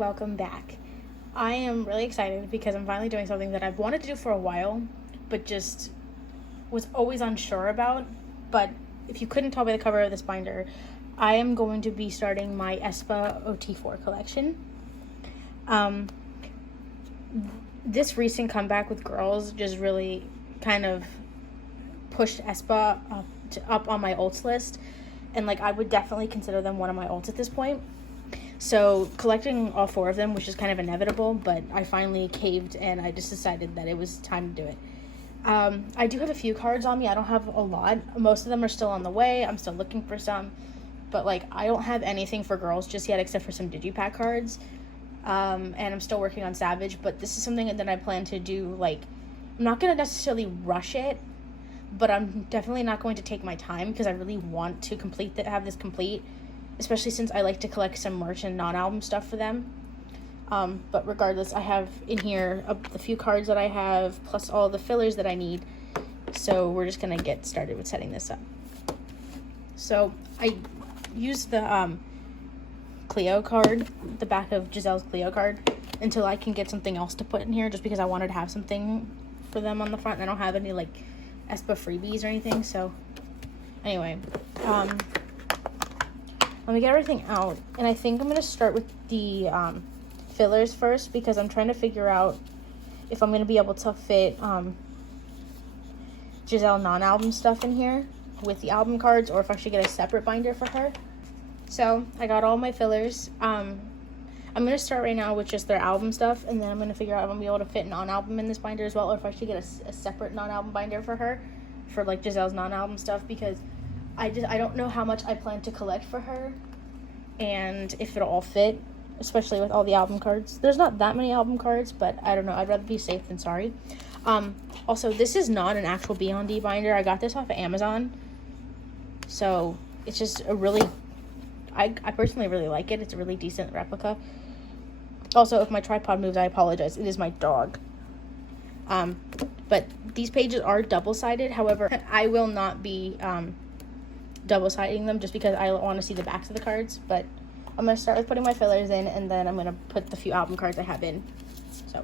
welcome back. I am really excited because I'm finally doing something that I've wanted to do for a while, but just was always unsure about. But if you couldn't tell by the cover of this binder, I am going to be starting my Aespa OT4 collection. This recent comeback with girls just really kind of pushed Aespa up on my ults list, and like I would definitely consider them one of my ults at this point. So collecting all 4 of them, which is kind of inevitable, but I finally caved and I just decided that it was time to do it. I do have a few cards on me. I don't have a lot. Most of them are still on the way. I'm still looking for some, but like I don't have anything for girls just yet except for some digipack cards. And I'm still working on Savage, but this is something that I plan to do. Like, I'm not going to necessarily rush it, but I'm definitely not going to take my time because I really want to have this complete, especially since I like to collect some merch and non-album stuff for them. But regardless, I have in here the few cards that I have, plus all the fillers that I need. So we're just going to get started with setting this up. So I used the Cleo card, the back of Giselle's Cleo card, until I can get something else to put in here, just because I wanted to have something for them on the front. And I don't have any like Aespa freebies or anything. So anyway, let me get everything out, and I think I'm going to start with the fillers first because I'm trying to figure out if I'm going to be able to fit Giselle non-album stuff in here with the album cards, or if I should get a separate binder for her. So I got all my fillers. I'm going to start right now with just their album stuff, and then I'm going to figure out if I'm going to be able to fit non-album in this binder as well, or if I should get a separate non-album binder for her, for like Giselle's non-album stuff, because I don't know how much I plan to collect for her and if it'll all fit, especially with all the album cards. There's not that many album cards, but I don't know. I'd rather be safe than sorry. Also, this is not an actual B&D binder. I got this off of Amazon. So it's just a really, I personally really like it. It's a really decent replica. Also, if my tripod moves, I apologize. It is my dog. But these pages are double-sided. However, I will not be double-siding them just because I want to see the backs of the cards. But I'm going to start with putting my fillers in, and then I'm going to put the few album cards I have in. So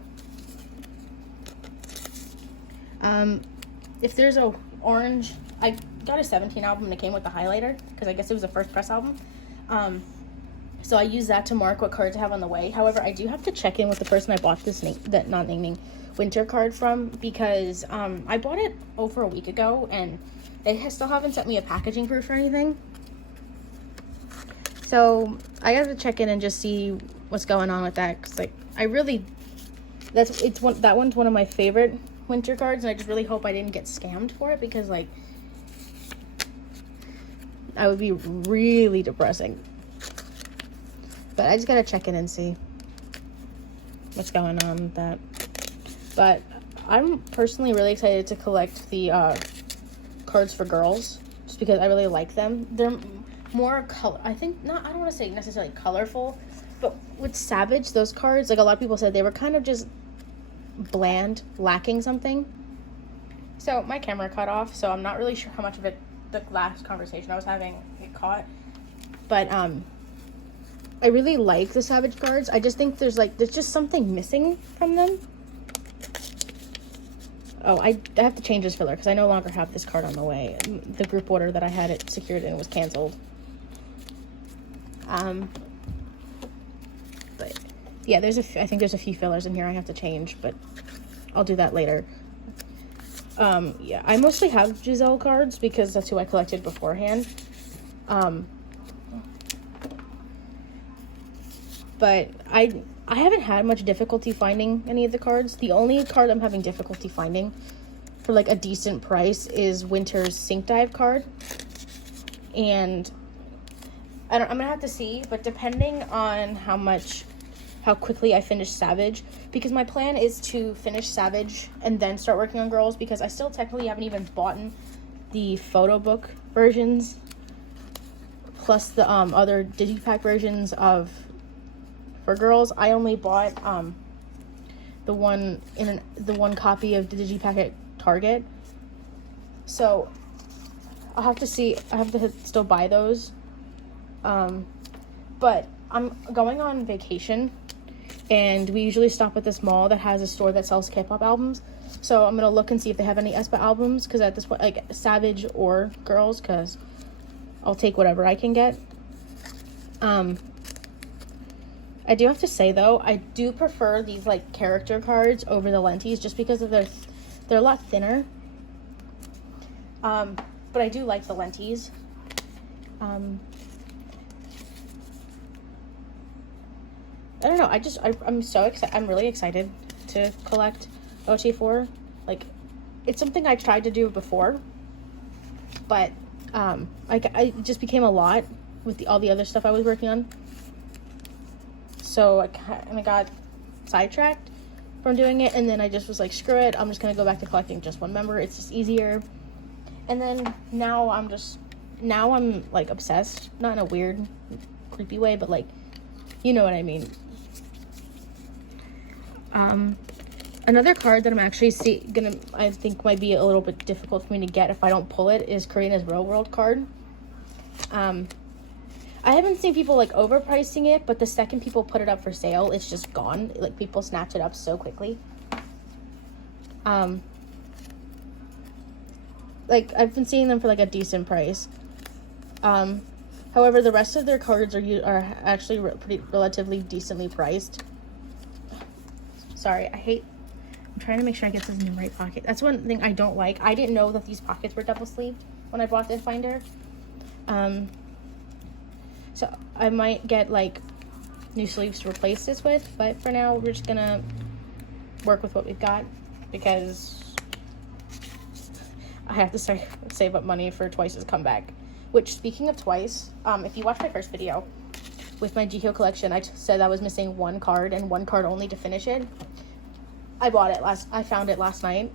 if there's a orange, I got a 17 album and it came with the highlighter because I guess it was the first press album. So I use that to mark what cards I have on the way. However, I do have to check in with the person I bought this winter card from, because I bought it over a week ago and they still haven't sent me a packaging proof or anything. So I got to check in and just see what's going on with that, because like that one's one of my favorite winter cards, and I just really hope I didn't get scammed for it, because like that would be really depressing. But I just gotta check in and see what's going on with that. But I'm personally really excited to collect the cards for girls, just because I really like them. They're more color, I don't want to say necessarily colorful, but with Savage, those cards, like a lot of people said, they were kind of just bland, lacking something. So my camera cut off, so I'm not really sure how much of it the last conversation I was having it caught. But I really like the Savage cards. I just think there's just something missing from them. Oh, I have to change this filler because I no longer have this card on the way. The group order that I had it secured in was canceled. But yeah, I think there's a few fillers in here I have to change, but I'll do that later. Yeah, I mostly have Giselle cards because that's who I collected beforehand. But I haven't had much difficulty finding any of the cards. The only card I'm having difficulty finding for like a decent price is Winter's Sink Dive card. And I'm gonna have to see, but depending on how quickly I finish Savage, because my plan is to finish Savage and then start working on girls, because I still technically haven't even bought the photo book versions, plus the other digipack versions for girls. I only bought the one copy of the digipack at Target, so I'll have to see. I have to still buy those. But I'm going on vacation and we usually stop at this mall that has a store that sells K-pop albums. So I'm gonna look and see if they have any Aespa albums, because at this point, like Savage or Girls, because I'll take whatever I can get. I do have to say though, I do prefer these like character cards over the lenties, just because of they're a lot thinner. But I do like the lenties. I don't know. I'm so excited. I'm really excited to collect OT4. Like, it's something I tried to do before, but I just became a lot with all the other stuff I was working on. So I kind of got sidetracked from doing it, and then I just was like, screw it. I'm just gonna go back to collecting just one member. It's just easier. And then now I'm like obsessed, not in a weird, creepy way, but like, you know what I mean. Another card that I'm actually I think might be a little bit difficult for me to get if I don't pull it is Karina's Real World card. I haven't seen people like overpricing it, but the second people put it up for sale, it's just gone. Like, people snatch it up so quickly. Like, I've been seeing them for like a decent price. However, the rest of their cards are actually relatively decently priced. Sorry, I'm trying to make sure I get this in the right pocket. That's one thing I don't like. I didn't know that these pockets were double sleeved when I bought this binder. So I might get like new sleeves to replace this with, but for now we're just gonna work with what we've got, because I have to save up money for Twice's comeback. Which, speaking of Twice, if you watched my first video with my Jihyo collection, I said I was missing one card and one card only to finish it. I found it last night,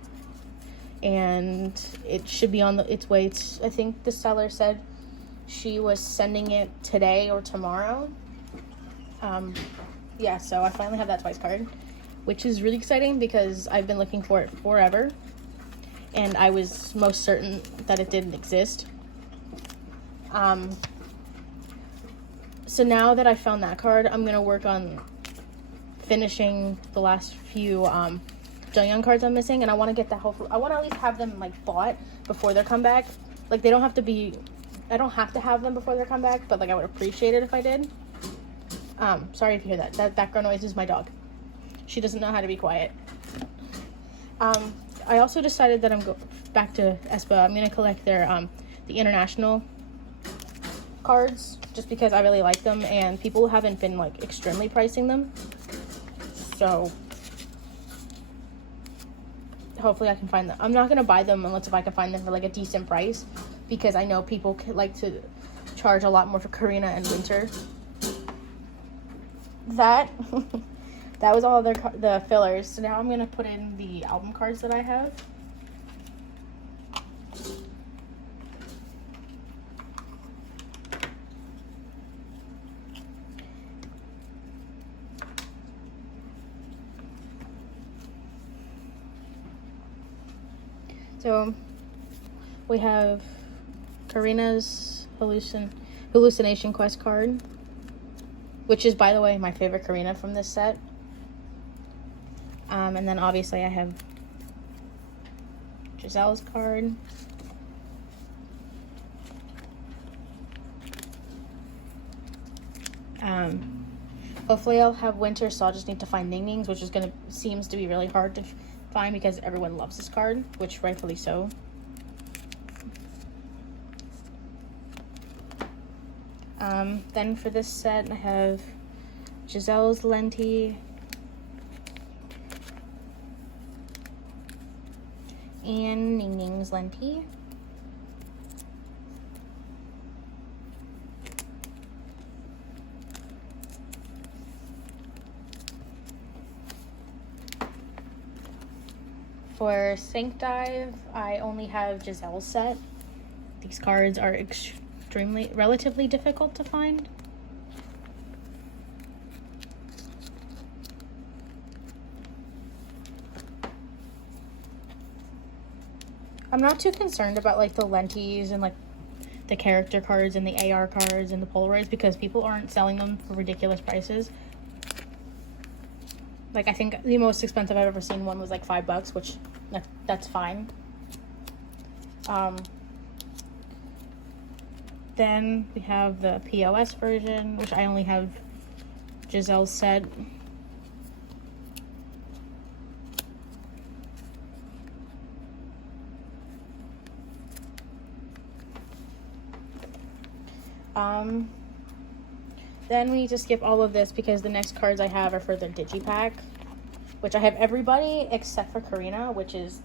and it should be on its way. I think the seller said she was sending it today or tomorrow. Yeah, so I finally have that Twice card, which is really exciting because I've been looking for it forever, and I was most certain that it didn't exist. So now that I found that card, I'm gonna work on finishing the last few Jungyoung cards I'm missing, and I want to get that. Hopefully, I want to at least have them like bought before their comeback. Like, they don't have to be. I don't have to have them before their comeback, but like, I would appreciate it if I did. Sorry if you hear that. That background noise is my dog. She doesn't know how to be quiet. I also decided that I'm back to Aespa. I'm gonna collect their the international cards, just because I really like them, and people haven't been like extremely pricing them. So hopefully I can find them. I'm not gonna buy them unless if I can find them for like a decent price, because I know people like to charge a lot more for Karina and Winter. That was all the fillers. So now I'm gonna put in the album cards that I have. So we have Karina's Hallucination Quest card, which is, by the way, my favorite Karina from this set. And then obviously I have Giselle's card. Hopefully I'll have Winter, so I'll just need to find Ningning's, which seems to be really hard to find because everyone loves this card, which rightfully so. Then for this set, I have Giselle's Lenti and Ningning's Lenti. For Sync Dive, I only have Giselle's set. These cards are relatively difficult to find. I'm not too concerned about like the lenties and like the character cards and the AR cards and the Polaroids, because people aren't selling them for ridiculous prices. Like, I think the most expensive I've ever seen one was like $5, which that's fine. Then we have the POS version, which I only have Giselle's set. Then we need to skip all of this because the next cards I have are for the Digipack, which I have everybody except for Karina, which is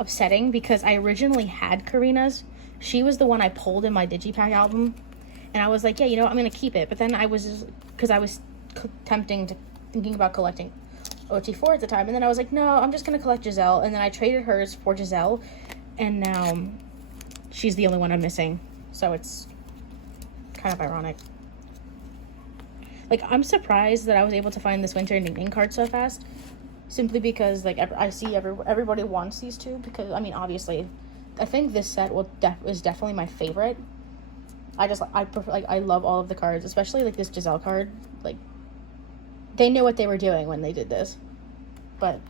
upsetting because I originally had Karina's. She was the one I pulled in my Digipack album, and I was like, yeah, you know what, I'm gonna keep it. But then I was, because I was thinking about collecting OT4 at the time, and then I was like, no, I'm just gonna collect Giselle. And then I traded hers for Giselle, and now she's the only one I'm missing, so it's kind of ironic. Like, I'm surprised that I was able to find this Winter Ning Ning card so fast, simply because, like, I see everybody wants these two, because, I mean, obviously, I think this set is definitely my favorite. I prefer, like, I love all of the cards, especially, like, this Giselle card. Like, they knew what they were doing when they did this. But,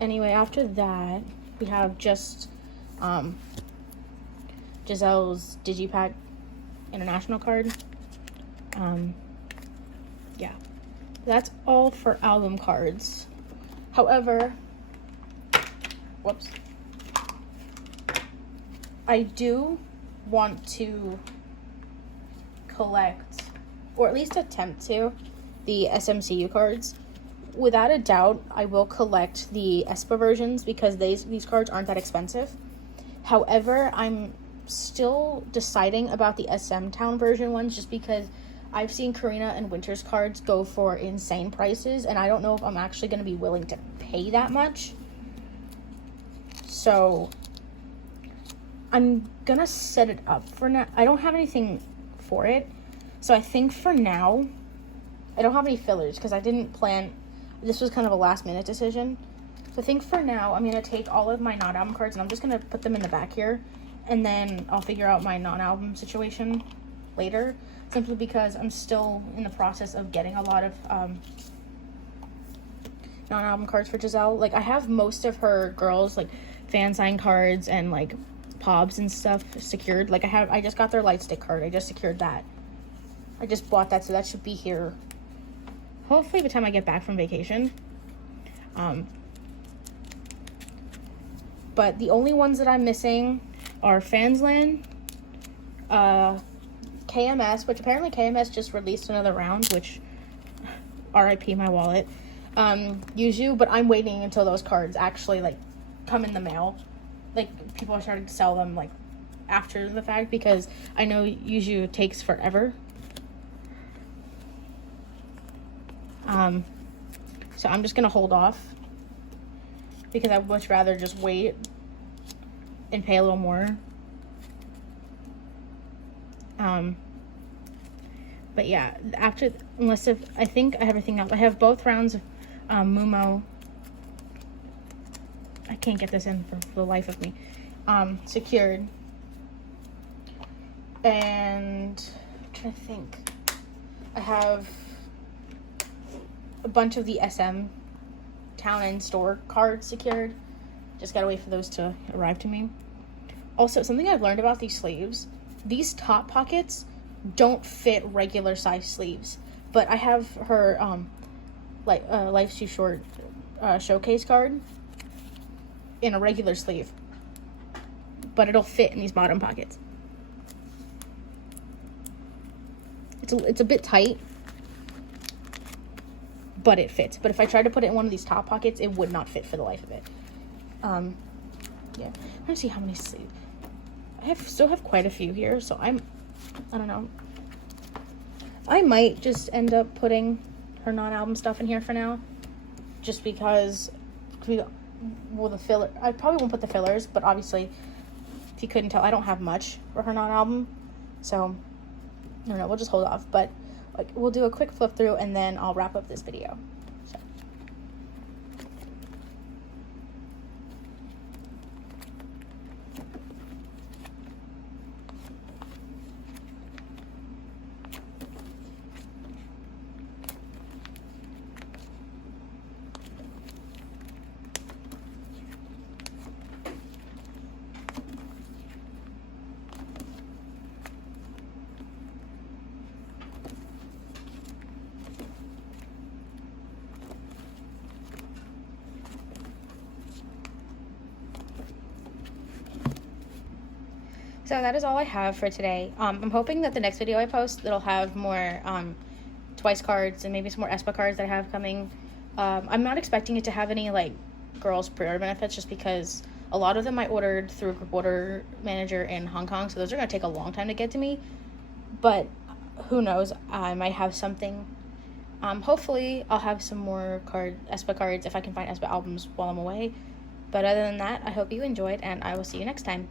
anyway, after that, we have just, Giselle's Digipack International card. Yeah, that's all for album cards. However, whoops, I do want to collect, or at least attempt to, the SMCU cards. Without a doubt, I will collect the Aespa versions because these cards aren't that expensive. However, I'm still deciding about the SM Town version ones, just because I've seen Karina and Winter's cards go for insane prices, and I don't know if I'm actually going to be willing to pay that much. So I'm going to set it up for now. I don't have anything for it. So I think for now, I don't have any fillers because I didn't plan. This was kind of a last minute decision. So I think for now, I'm going to take all of my non-album cards and I'm just going to put them in the back here. And then I'll figure out my non-album situation later. Simply because I'm still in the process of getting a lot of non-album cards for Giselle. Like, I have most of her girls, like, fan sign cards and, like, pobs and stuff secured. Like, I just got their light stick card. I just secured that. I just bought that, so that should be here hopefully by the time I get back from vacation. But the only ones that I'm missing are Fansland, KMS, which apparently KMS just released another round, which RIP my wallet. Yuzu, but I'm waiting until those cards actually, like, come in the mail. Like, people are starting to sell them, like, after the fact, because I know Yuzu takes forever. So I'm just gonna hold off because I would much rather just wait and pay a little more. But yeah, I think I have everything else. I have both rounds of Mumo. I can't get this in for the life of me. Secured. And I'm trying to think. I have a bunch of the SM Town and Store cards secured. Just gotta wait for those to arrive to me. Also, something I've learned about these sleeves, these top pockets don't fit regular size sleeves. But I have her Life's Too Short showcase card in a regular sleeve. But it'll fit in these bottom pockets. It's a bit tight, but it fits. But if I tried to put it in one of these top pockets, it would not fit for the life of it. Yeah. I'm gonna see how many sleeves. I still have quite a few here, so I don't know. I might just end up putting her non-album stuff in here for now, just because the filler. I probably won't put the fillers, but obviously, if you couldn't tell, I don't have much for her non-album, so I don't know. We'll just hold off, but like we'll do a quick flip through and then I'll wrap up this video. So. So that is all I have for today. I'm hoping that the next video I post, it'll have more Twice cards and maybe some more Aespa cards that I have coming. I'm not expecting it to have any like girls pre-order benefits, just because a lot of them I ordered through a group order manager in Hong Kong, so those are going to take a long time to get to me. But who knows, I might have something. Hopefully I'll have some more Aespa cards if I can find Aespa albums while I'm away. But other than that, I hope you enjoyed, and I will see you next time.